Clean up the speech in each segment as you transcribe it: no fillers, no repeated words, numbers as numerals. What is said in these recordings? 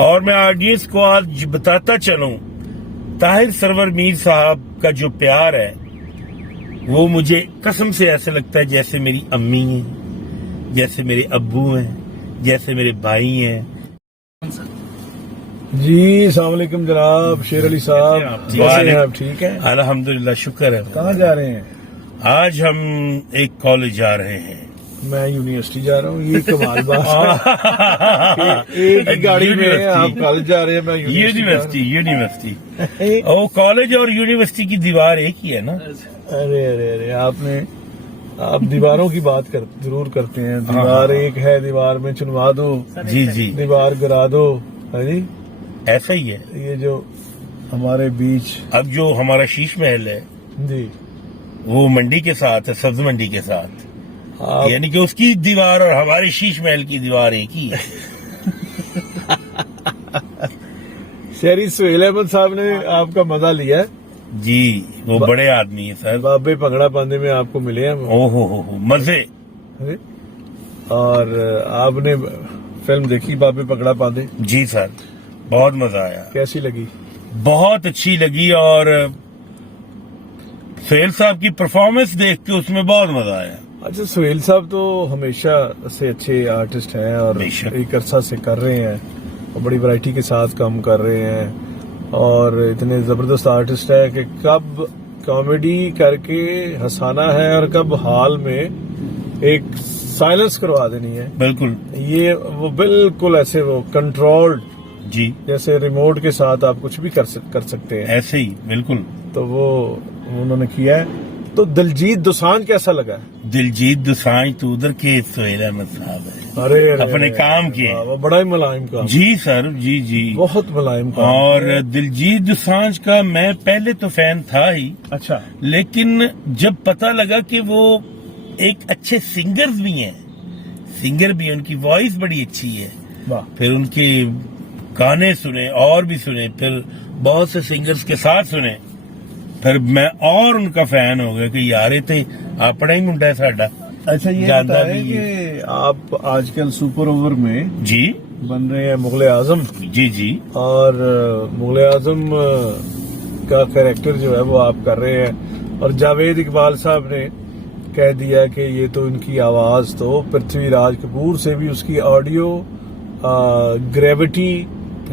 اور میں آڈینس کو آج بتاتا چلوں، طاہر سرور میر صاحب کا جو پیار ہے وہ مجھے قسم سے ایسا لگتا ہے جیسے میری امی ہیں، جیسے میرے ابو ہیں، جیسے میرے بھائی ہیں۔ جی السلام علیکم جناب شیر علی صاحب، کیسے ہیں آپ؟ ٹھیک ہے الحمدللہ، شکر ہے۔ کہاں جا رہے ہیں؟ آج ہم ایک کالج جا رہے ہیں۔ میں یونیورسٹی جا رہا ہوں۔ یہ کمال بات ہے، ایک ہی گاڑی میں آپ کالج جا رہے ہیں، میں یونیورسٹی او کالج اور یونیورسٹی کی دیوار ایک ہی ہے نا۔ ارے ارے ارے آپ دیواروں کی بات ضرور کرتے ہیں۔ دیوار ایک ہے، دیوار میں چنوا دو، جی دیوار گرا دو۔ ہاں جی، ایسا ہی ہے۔ یہ جو ہمارے بیچ اب جو ہمارا شیش محل ہے جی وہ منڈی کے ساتھ ہے، سبز منڈی کے ساتھ، آپ یعنی کہ اس کی دیوار اور ہمارے شیش محل کی دیوار ایک ہی ہے۔ شہری سہیل احمد صاحب نے آپ کا مزہ لیا ہے۔ جی وہ بڑے آدمی ہیں سر، بابے پگڑا باندھے میں آپ کو ملے ہیں او ہو مزے۔ اور آپ نے فلم دیکھی بابے پگڑا باندھے؟ جی سر، بہت مزہ آیا، کیسی لگی؟ بہت اچھی لگی، اور سہیل صاحب کی پرفارمنس دیکھ کے اس میں بہت مزہ آیا۔ اچھا، سہیل صاحب تو ہمیشہ سے اچھے آرٹسٹ ہیں اور بے شک۔ ایک عرصہ سے کر رہے ہیں اور بڑی ورائٹی کے ساتھ کام کر رہے ہیں، اور اتنے زبردست آرٹسٹ ہے کہ کب کامیڈی کر کے ہنسانا ہے اور کب حال میں ایک سائلنس کروا دینی ہے۔ بالکل یہ وہ بالکل ایسے وہ کنٹرولڈ، جی، جیسے ریموٹ کے ساتھ آپ کچھ بھی کر سکتے ہیں، ایسے ہی بالکل۔ تو وہ انہوں نے کیا ہے۔ تو دلجیت دوسانجھ کیسا لگا ہے؟ دلجیت دوسانجھ تو ادھر کے سہیل احمد صاحب ہے، ارے اپنے کام کے۔ وہ بڑا ہی ملائم کام، جی سر، جی بہت ملائم کام۔ اور دلجیت دوسانجھ کا میں پہلے تو فین تھا ہی، اچھا، لیکن جب پتہ لگا کہ وہ ایک اچھے سنگرز بھی ہیں، سنگر بھی، ان کی وائس بڑی اچھی ہے، واہ، پھر ان کے گانے سنے اور بھی سنے، پھر بہت سے سنگرز کے ساتھ سنے، پھر میں اور ان کا فین ہو گیا کہ یار یہ تو اپنا ہی منڈا ہے ساڈا۔ اچھا یہ گانا بتائیں بھی کہ آپ آج کل سپر اوور میں جی بن رہے ہیں مغل اعظم، جی اور مغل اعظم کا کریکٹر جو ہے وہ آپ کر رہے ہیں، اور جاوید اقبال صاحب نے کہہ دیا کہ یہ تو ان کی آواز تو پرتھوی راج کپور سے بھی، اس کی آڈیو گریوٹی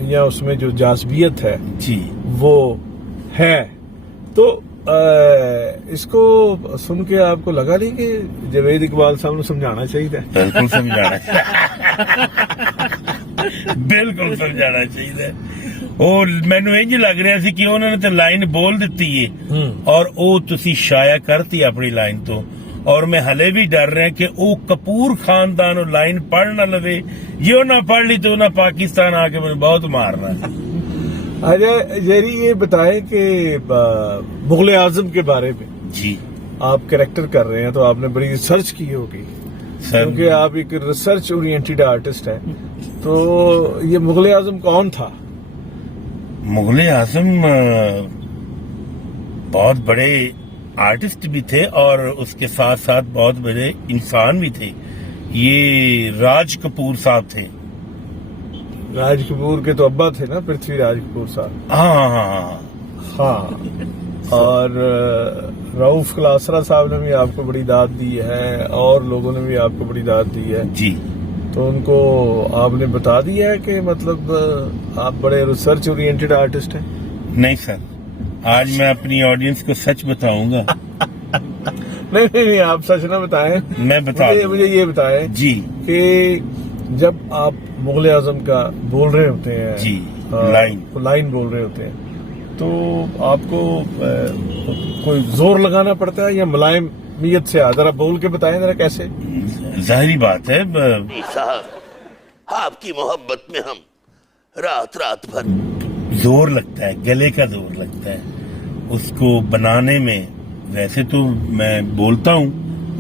یا اس میں جو جاذبیت ہے جی وہ ہے۔ تو اس کو سن کے آپ کو لگا نہیں کہ جاوید اقبال صاحب نے سمجھانا چاہیے تھا؟ بالکل سمجھانا بالکل سمجھانا چاہیے۔ اور مینو انج لگ رہا سی کہ انہوں نے تو لائن بول دیتی ہے اور وہ تسی شائع کرتی اپنی لائن تو، اور میں ہلے بھی ڈر رہا کہ وہ کپور خاندان لائن پڑھ نہ لوے، یہ نہ پڑھ لی تو انہیں پاکستان آ کے مجھے بہت مارنا ہے۔ اچھا جیری، یہ بتائیں کہ مغل اعظم کے بارے میں جی آپ کریکٹر کر رہے ہیں تو آپ نے بڑی ریسرچ کی ہوگی، سر، کیونکہ آپ ایک ریسرچ اورینٹڈ آرٹسٹ ہیں، تو یہ مغل اعظم کون تھا؟ مغل اعظم بہت بڑے آرٹسٹ بھی تھے اور اس کے ساتھ ساتھ بہت بڑے انسان بھی تھے۔ یہ راج کپور صاحب تھے۔ راج کپور کے تو ابا تھے نا، پرتھوی راج کپور صاحب۔ ہاں، اور رؤف کلاسرا صاحب نے بھی آپ کو بڑی داد دی ہے، اور لوگوں نے بھی آپ کو بڑی داد دی ہے، جی، تو ان کو آپ نے بتا دیا ہے کہ مطلب آپ بڑے ریسرچ اورینٹڈ آرٹسٹ ہیں؟ نہیں سر، آج میں اپنی آڈینس کو سچ بتاؤں گا۔ نہیں، آپ سچ نہ بتائیں، میں بتا دوں مجھے یہ بتائیں جی کہ جب آپ مغل اعظم کا بول رہے ہوتے ہیں، جی، لائن بول رہے ہوتے ہیں، تو آپ کو کوئی زور لگانا پڑتا ہے یا ملائمیت سے؟ ذرا بول کے بتائیں ذرا کیسے۔ ظاہری بات ہے، صاحب آپ کی محبت میں ہم رات بھر زور لگتا ہے، گلے کا زور لگتا ہے اس کو بنانے میں۔ ویسے تو میں بولتا ہوں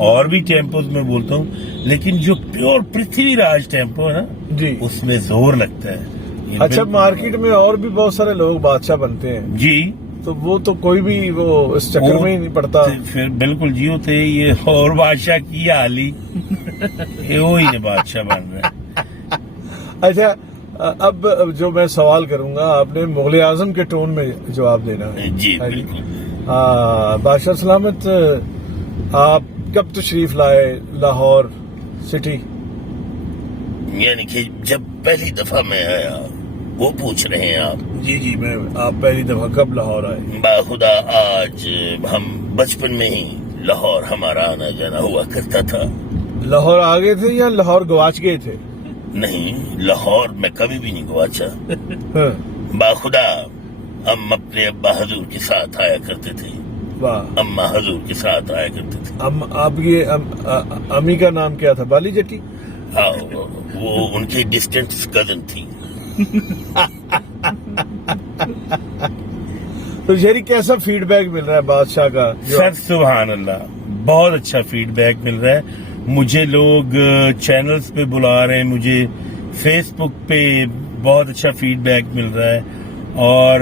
اور بھی ٹیمپوز میں بولتا ہوں، لیکن جو پیور پرتھوی راج ٹیمپو ہے نا جی، اس میں زور لگتا ہے۔ یہ اچھا، مارکیٹ میں اور بھی بہت سارے لوگ بادشاہ بنتے ہیں، جی، تو وہ تو کوئی بھی وہ اس چکر میں ہی نہیں پڑتا۔ پھر بالکل جی، ہوتے یہ اور بادشاہ کی حالی یہ وہی بادشاہ بن رہے ہیں۔ اچھا، اب جو میں سوال کروں گا آپ نے مغل اعظم کے ٹون میں جواب دینا ہے. جی ہاں بالکل. بادشاہ سلامت آپ کب تشریف لائے لاہور سٹی؟ یعنی کہ جب پہلی دفعہ میں آیا وہ پوچھ رہے ہیں آپ؟ جی میں آپ پہلی دفعہ کب لاہور آئے؟ باخدا آج ہم بچپن میں ہی لاہور ہمارا آنا جانا ہوا کرتا تھا. لاہور آ گئے تھے یا لاہور گواچ گئے تھے؟ نہیں، لاہور میں کبھی بھی نہیں گواچا. ہاں. باخدا ہم اپنے ابا حضور کے ساتھ آیا کرتے تھے، واہ. اما حضور کے ساتھ آیا کرتے تھے. آپ کی امی کا نام کیا تھا؟ بالی جٹی؟ ہاں، وہ ان کی ڈسٹنٹ کزن تھی. تو شہری کیسا فیڈ بیک مل رہا ہے بادشاہ کا؟ سر سبحان اللہ، بہت اچھا فیڈ بیک مل رہا ہے. مجھے لوگ چینلز پہ بلا رہے ہیں، مجھے فیس بک پہ بہت اچھا فیڈ بیک مل رہا ہے، اور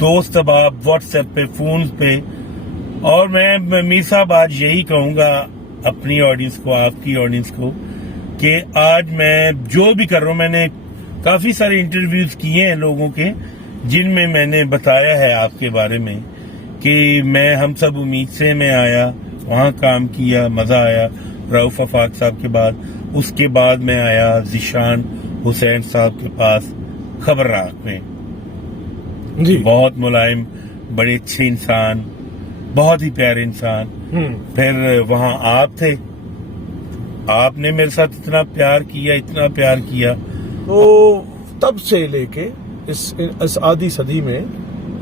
دوست احباب واٹس ایپ پہ، فون پہ. اور میں میر صاحب آج یہی کہوں گا اپنی آڈینس کو، آپ کی آڈینس کو، کہ آج میں جو بھی کر رہا ہوں، میں نے کافی سارے انٹرویوز کیے ہیں لوگوں کے جن میں میں نے بتایا ہے آپ کے بارے میں کہ میں ہم سب امید سے میں آیا، وہاں کام کیا، مزہ آیا. رؤف افاق صاحب کے بعد، اس کے بعد میں آیا ذیشان حسین صاحب کے پاس خبرناک میں. جی. بہت ملائم، بڑے اچھے انسان، بہت ہی پیارے انسان. پھر وہاں آپ تھے، آپ نے میرے ساتھ اتنا پیار کیا. تو تب سے لے کے اس آدھی صدی میں،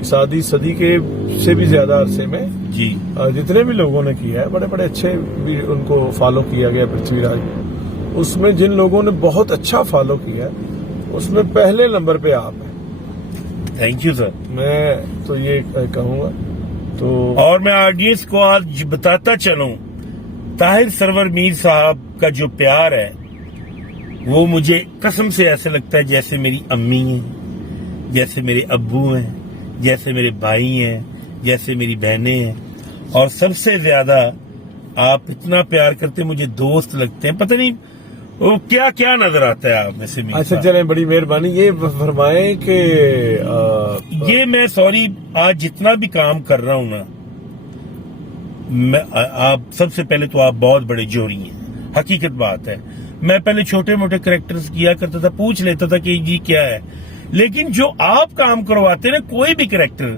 اس آدھی صدی کے سے بھی زیادہ عرصے میں جی جتنے بھی لوگوں نے کیا ہے، بڑے بڑے اچھے بھی ان کو فالو کیا گیا پرتھوی راج. اس میں جن لوگوں نے بہت اچھا فالو کیا ہے اس میں پہلے نمبر پہ آپ ہیں. Thank you sir. میں تو یہ کہوں گا. تو اور میں آڈینس کو آج بتاتا چلوں، طاہر سرور میر صاحب کا جو پیار ہے وہ مجھے قسم سے ایسے لگتا ہے جیسے میری امی ہیں، جیسے میرے ابو ہیں، جیسے میرے بھائی ہیں، جیسے میری بہنیں ہیں. اور سب سے زیادہ آپ اتنا پیار کرتے، مجھے دوست لگتے ہیں. پتہ نہیں وہ کیا کیا نظر آتا ہے آپ میں سے. اچھا چلیں، بڑی مہربانی. یہ فرمائیں کہ یہ میں سوری آج جتنا بھی کام کر رہا ہوں نا، آپ سب سے پہلے تو آپ بہت بڑے جوہری ہیں، حقیقت بات ہے. میں پہلے چھوٹے موٹے کریکٹرز کیا کرتا تھا، پوچھ لیتا تھا کہ جی کیا ہے، لیکن جو آپ کام کرواتے ہیں نا کوئی بھی کریکٹر،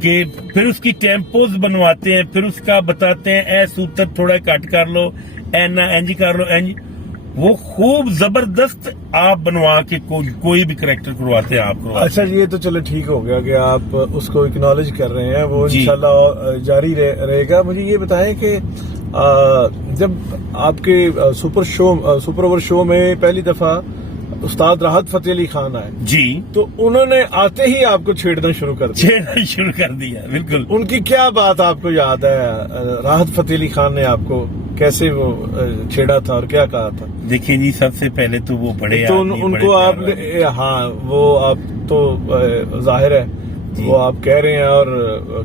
کہ پھر اس کی ٹیمپوز بنواتے ہیں، پھر اس کا بتاتے ہیں اے سوتر تھوڑا کٹ کر لو، اینا اینج کر لو، اینج، وہ خوب زبردست آپ بنوا کے کوئی بھی کریکٹر کرواتے ہیں آپ کرواتے ہیں. اچھا یہ تو چلو ٹھیک ہو گیا کہ آپ اس کو اکنالج کر رہے ہیں، وہ جی. انشاءاللہ جاری رہے گا. مجھے یہ بتائیں کہ جب آپ کے سپر اوور شو میں پہلی دفعہ استاد راحت فتح علی خان آئے جی، تو انہوں نے آتے ہی آپ کو چھیڑنا شروع کر دیا. بالکل. ان کی کیا بات آپ کو یاد ہے؟ راحت فتح علی خان نے آپ کو کیسے وہ چھیڑا تھا اور کیا کہا تھا؟ دیکھیں جی، سب سے پہلے تو وہ بڑے تو آدمی، ان بڑے کو آپ پیار نے، ہاں وہ آپ تو ظاہر ہے وہ آپ کہہ رہے ہیں اور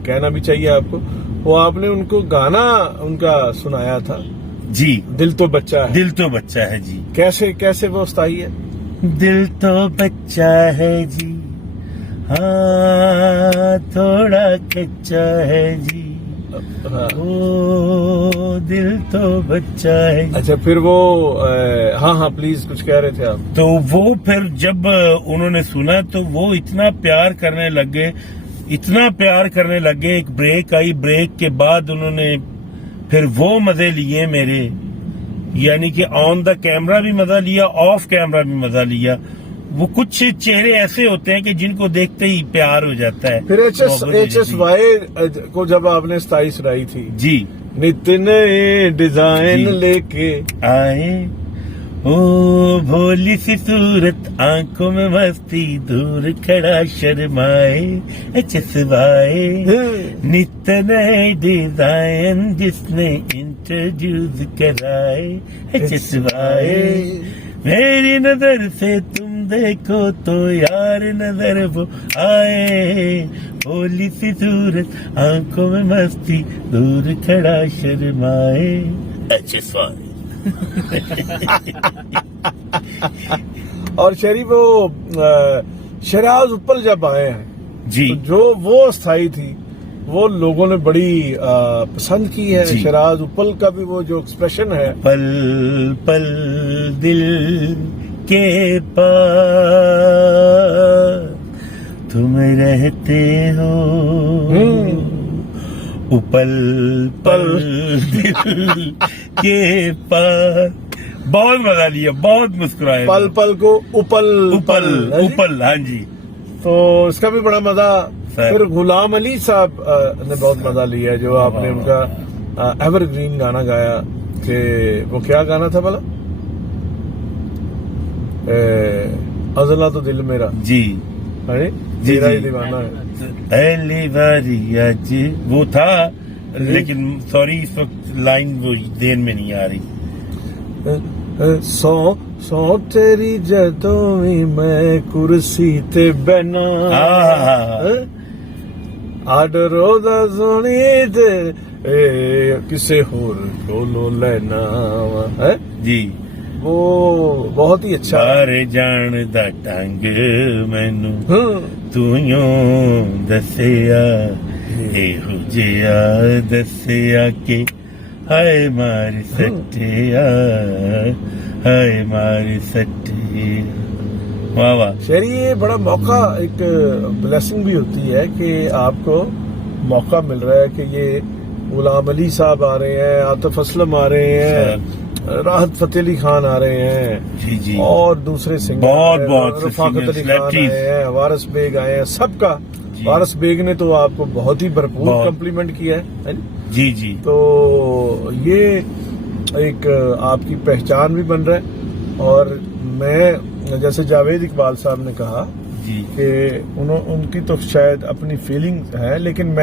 کہنا بھی چاہیے آپ کو، وہ آپ نے ان کو گانا ان کا سنایا تھا، جی، دل تو بچہ ہے. دل تو بچہ ہے جی. کیسے وہ استائی ہے؟ دل تو بچہ ہے جی، ہاں تھوڑا کچا ہے جی، ہاں. او دل تو بچہ ہے. اچھا پھر وہ ہاں پلیز کچھ کہہ رہے تھے آپ. تو وہ پھر جب انہوں نے سنا تو وہ اتنا پیار کرنے لگے. ایک بریک آئی، بریک کے بعد انہوں نے پھر وہ مزے لیے میرے، یعنی کہ آن دا کیمرہ بھی مزہ لیا، آف کیمرہ بھی مزہ لیا. وہ کچھ چہرے ایسے ہوتے ہیں کہ جن کو دیکھتے ہی پیار ہو جاتا ہے. پھر ایچ ایس وائی کو جب آپ نے ستائی سنائی تھی، جی، نت نئے ڈیزائن لے کے آئے، او بھولی سی صورت، آنکھوں میں مستی، دور کھڑا شرمائے، چسبائے، نت نئے ڈیزائن جس نے انٹروڈیوس کرائے، چسبائے، میری نظر سے تم دیکھو تو یار نظر وہ آئے، بھولی سی صورت، آنکھوں میں مستی، دور کھڑا شرمائے، چسبائے. اور شہری وہ شہراز اپل جب آئے ہیں جی تو جو وہ استھائی تھی وہ لوگوں نے بڑی پسند کی ہے. جی. شہراز اپل کا بھی وہ جو ایکسپریشن ہے پل پل دل کے پاس تم رہتے ہو اپل پل دل کے پاس. بہت مزہ لیا, بہت مسکرائے. پل پل کو اپل اپل اپل, ہاں جی. تو اس کا بھی بڑا مزہ. سر. پھر غلام علی صاحب نے بہت مزہ لیا جو آپ نے ان کا ایور گرین گانا گایا کہ وہ کیا گانا تھا بھلا, ازلا تو دل میرا جی جی تیرا ہی جی. دیوانہ ہے. پہلی باری آج وہ تھا, لیکن سوری اس وقت لائن وہ دین میں نہیں آ رہی. سو سو تیری جدوں وی میں کرسی تے بہنا آڈر دا سونی تے کسے ہور کولو لینا ہے جی. وہ بہت ہی اچھا. سارے جان دا ٹنگ مینو توں دسیا ایہو جیا دسیا کہ ہائے ماری سٹیا ہائے ماری سٹیا. واہ واہ. شہری یہ بڑا موقع, ایک بلیسنگ بھی ہوتی ہے کہ آپ کو موقع مل رہا ہے کہ یہ غلام علی صاحب آ رہے ہیں, عاطف اسلم آ رہے ہیں, راحت فتح علی خان آ رہے ہیں, جی جی, اور دوسرے سنگر بہت رفاقت علی خان آئے ہیں, وارث بیگ آئے ہیں, سب کا. وارث بیگ نے تو آپ کو بہت ہی بھرپور کمپلیمنٹ کیا ہے. جی جی. تو یہ ایک آپ کی پہچان بھی بن رہا ہے. اور میں جیسے جاوید اقبال صاحب نے کہا جی کہ ان کی تو شاید اپنی فیلنگ ہے, لیکن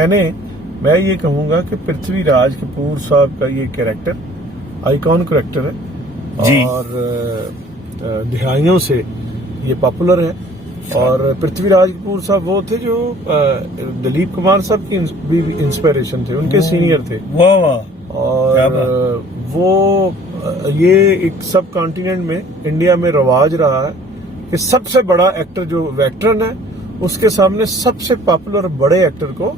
میں یہ کہوں گا کہ پرتھوی راج کپور صاحب کا یہ کریکٹر آئیکن کریکٹر ہے جی. اور دہائیوں سے یہ پاپولر ہے. اور پرتھوی راج کپور صاحب وہ تھے جو دلیپ کمار صاحب کی بھی انسپائریشن تھے, ان کے سینئر تھے. واہ واہ. اور وہ یہ ایک سب کانٹیننٹ میں انڈیا میں رواج رہا ہے کہ سب سے بڑا ایکٹر جو ویٹرن ہے اس کے سامنے سب سے پاپولر بڑے ایکٹر کو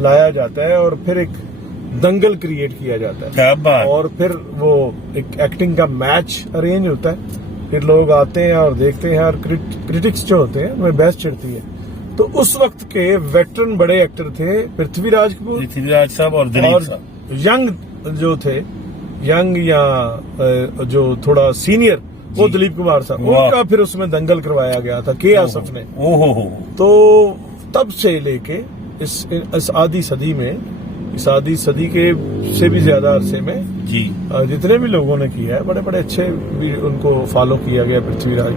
لایا جاتا ہے اور پھر ایک دنگل کریٹ کیا جاتا ہے. کیا بات. اور پھر وہ ایک ایکٹنگ کا میچ ارینج ہوتا ہے, پھر لوگ آتے ہیں اور دیکھتے ہیں, اور کرٹکس جو ہوتے ہیں ان میں بحث چڑھتی ہے. تو اس وقت کے ویٹرن بڑے ایکٹر تھے پرتھوی راج کپور, پرتھوی راج صاحب اور دلیپ صاحب. ینگ جو تھے, ینگ یا جو تھوڑا سینئر, وہ دلیپ کمار صاحب. ان کا پھر اس میں دنگل کروایا گیا تھا کے آصف نے. تو تب سے لے کے اس آدھی صدی میں, اس آدھی صدی کے سے بھی زیادہ عرصے میں جی جتنے بھی لوگوں نے کیا ہے, بڑے بڑے اچھے بھی ان کو فالو کیا گیا پرتھوی راج.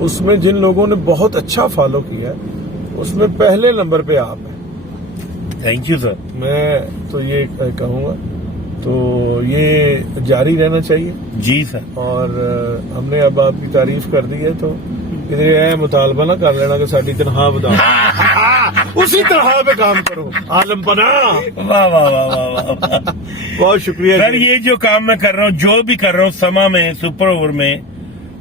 اس میں جن لوگوں نے بہت اچھا فالو کیا ہے اس میں پہلے نمبر پہ آپ ہیں. Thank you sir. میں تو یہ کہوں گا تو یہ جاری رہنا چاہیے. جی سر. اور ہم نے اب آپ کی تعریف کر دی ہے تو ادھر مطالبہ نہ کر لینا کہ ساری تنخواہ بتاؤ, اسی طرح پہ کام کرو. عالم پناہ. واہ واہ واہ واہ. بہت شکریہ سر. یہ جو کام میں کر رہا ہوں, جو بھی کر رہا ہوں سما میں, سپر اوور میں,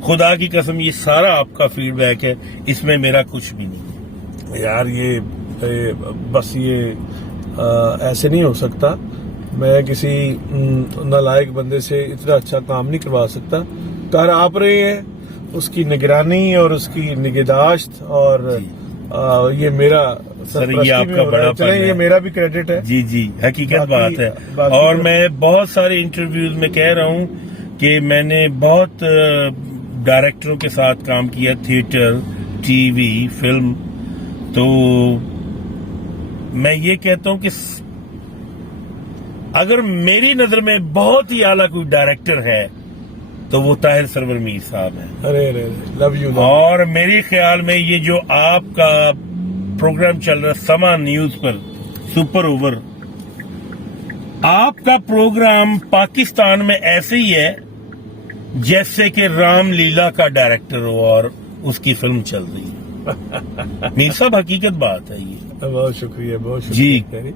خدا کی قسم یہ سارا آپ کا فیڈ بیک ہے, اس میں میرا کچھ بھی نہیں یار. یہ بس یہ ایسے نہیں ہو سکتا. میں کسی نالائق بندے سے اتنا اچھا کام نہیں کروا سکتا. کر آپ رہے ہیں, اس کی نگرانی اور اس کی نگہداشت, اور یہ میرا سر, یہ آپ کا بڑا پن ہے. یہ میرا بھی کریڈٹ ہے. جی جی, حقیقت بات ہے. اور میں بہت سارے انٹرویوز میں کہہ رہا ہوں کہ میں نے بہت ڈائریکٹروں کے ساتھ کام کیا, تھیٹر, ٹی وی, فلم. تو میں یہ کہتا ہوں کہ اگر میری نظر میں بہت ہی اعلیٰ کوئی ڈائریکٹر ہے تو وہ طاہر سرور میر صاحب ہیں. ارے لو یو. اور میرے خیال میں یہ جو آپ کا پروگرام چل رہا ہے سما نیوز پر, سپر اوور, آپ کا پروگرام پاکستان میں ایسے ہی ہے جیسے کہ رام لیلا کا ڈائریکٹر ہو اور اس کی فلم چل رہی ہے. میر صاحب, حقیقت بات ہے یہ. بہت شکریہ, بہت شکریہ. جی,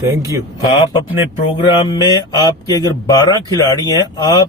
تھینک یو. آپ اپنے پروگرام میں آپ کے اگر 12 کھلاڑی ہیں, آپ